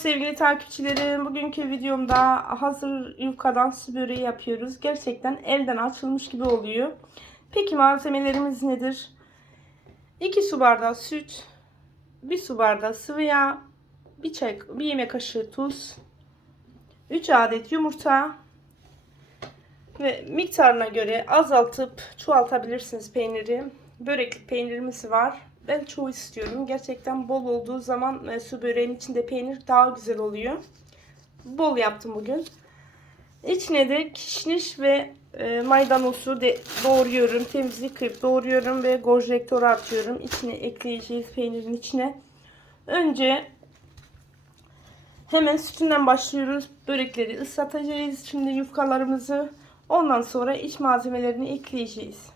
Sevgili takipçilerim, bugünkü videomda hazır yufkadan su böreği yapıyoruz. Gerçekten elden açılmış gibi oluyor. Peki malzemelerimiz nedir? 2 su bardağı süt, 1 su bardağı sıvı yağ, 1 çay, 1 yemek kaşığı tuz, 3 adet yumurta ve miktarına göre azaltıp çoğaltabilirsiniz peyniri. Böreklik peynirimiz var. Ben çoğu istiyorum. Gerçekten bol olduğu zaman e, su böreğin içinde peynir daha güzel oluyor. Bol yaptım bugün. İçine de kişniş ve e, maydanozu de doğruyorum. Temizlik kıyıp doğruyorum ve gorjektör atıyorum. İçine ekleyeceğiz peynirin içine. Önce hemen sütünden başlıyoruz. Börekleri ıslatacağız. Şimdi yufkalarımızı ondan sonra iç malzemelerini ekleyeceğiz.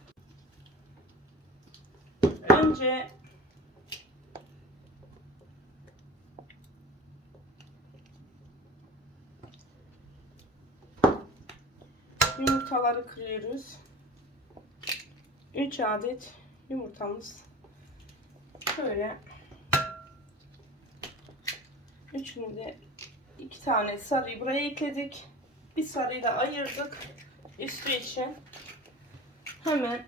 Önce yumurtaları kırıyoruz. 3 adet yumurtamız. Şöyle üçünü de iki tane sarıyı buraya ekledik. Bir sarıyı da ayırdık. Üstü için. Hemen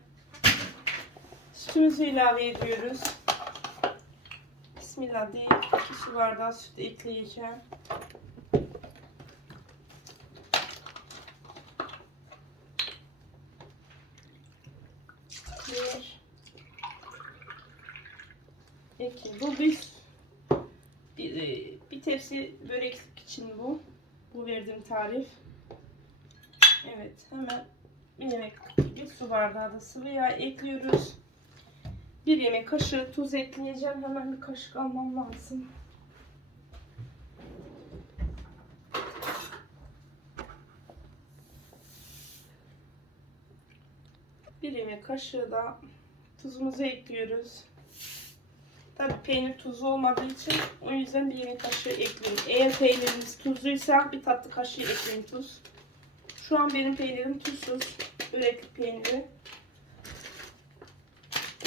sütümüzü ilave ediyoruz. Bismillah deyip 2 su bardağı süt ekleyeceğim. Bir, iki. Bu bir, bir, e, bir tepsi böreklik için bu. Bu verdiğim tarif. Evet hemen bir yemek bir su bardağı da sıvı yağ ekliyoruz. Bir yemek kaşığı tuz ekleyeceğim. Hemen bir kaşık almam lazım. Bir yemek kaşığı da tuzumuzu ekliyoruz. Tabii peynir tuzlu olmadığı için o yüzden bir yemek kaşığı ekliyorum. Eğer peyniriniz tuzluysa bir tatlı kaşığı ekleyin tuz. Şu an benim peynirim tuzsuz. Börekli peyniri.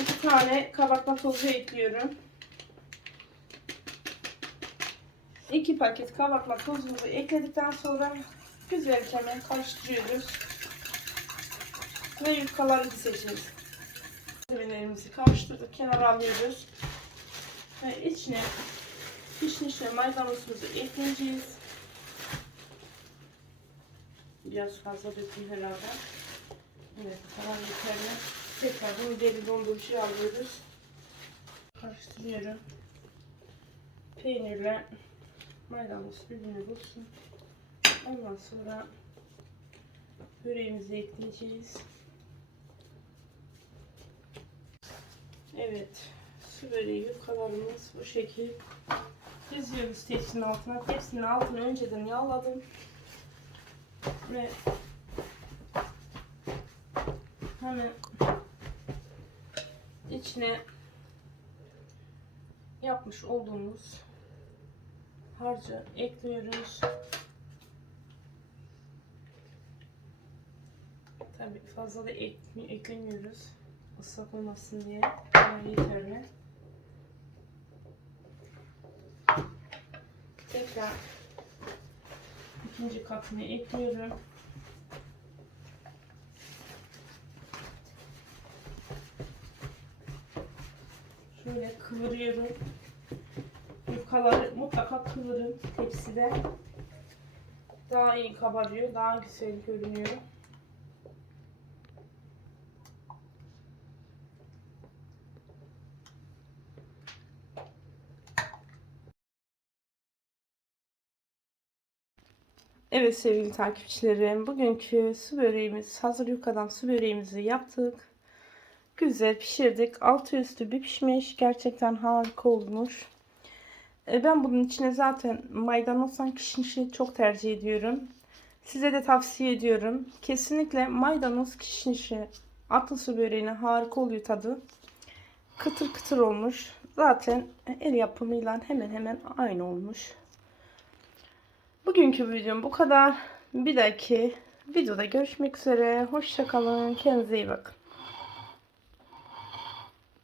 İki tane kabartma tozu ekliyorum. İki paket kabartma tozumuzu ekledikten sonra güzelce hemen karıştırıyoruz. Ve yufkaları dizeceğiz. Malzemelerimizi karıştırdık. Kenara alıyoruz. Ve içine pişmiş ve maydanozumuzu ekleyeceğiz. Biraz fazla döküm herhalde. Evet, tamam yeterli. Tekrar bunu deri dondurucuya alıyoruz. Karıştırıyorum. Peynirle maydanoz birbirini bulsun. Ondan sonra böreğimizi ekleyeceğiz. Evet. Su böreği yufkalarımız bu şekil. Diziyoruz tepsinin altına. Tepsinin altını önceden yağladım. Ve hemen içine yapmış olduğumuz harcı ekliyoruz. Tabii fazla da ek, eklemiyoruz. Islak olmasın diye. Yani yeterli. Tekrar ikinci katını ekliyorum. Şöyle kıvırıyorum. Yufkaları mutlaka kıvırın tepside. Daha iyi kabarıyor, daha güzel görünüyor. Evet sevgili takipçilerim, bugünkü su böreğimiz, hazır yukadan su böreğimizi yaptık. Güzel pişirdik. Altı üstü bir pişmiş. Gerçekten harika olmuş. E, Ben bunun içine zaten maydanozdan kişnişi çok tercih ediyorum. Size de tavsiye ediyorum. Kesinlikle maydanoz kişnişi atlı su böreğine harika oluyor tadı. Kıtır kıtır olmuş. Zaten el yapımıyla hemen hemen aynı olmuş. Bugünkü videom bu kadar. Bir dahaki videoda görüşmek üzere. Hoşçakalın. Kendinize iyi bakın.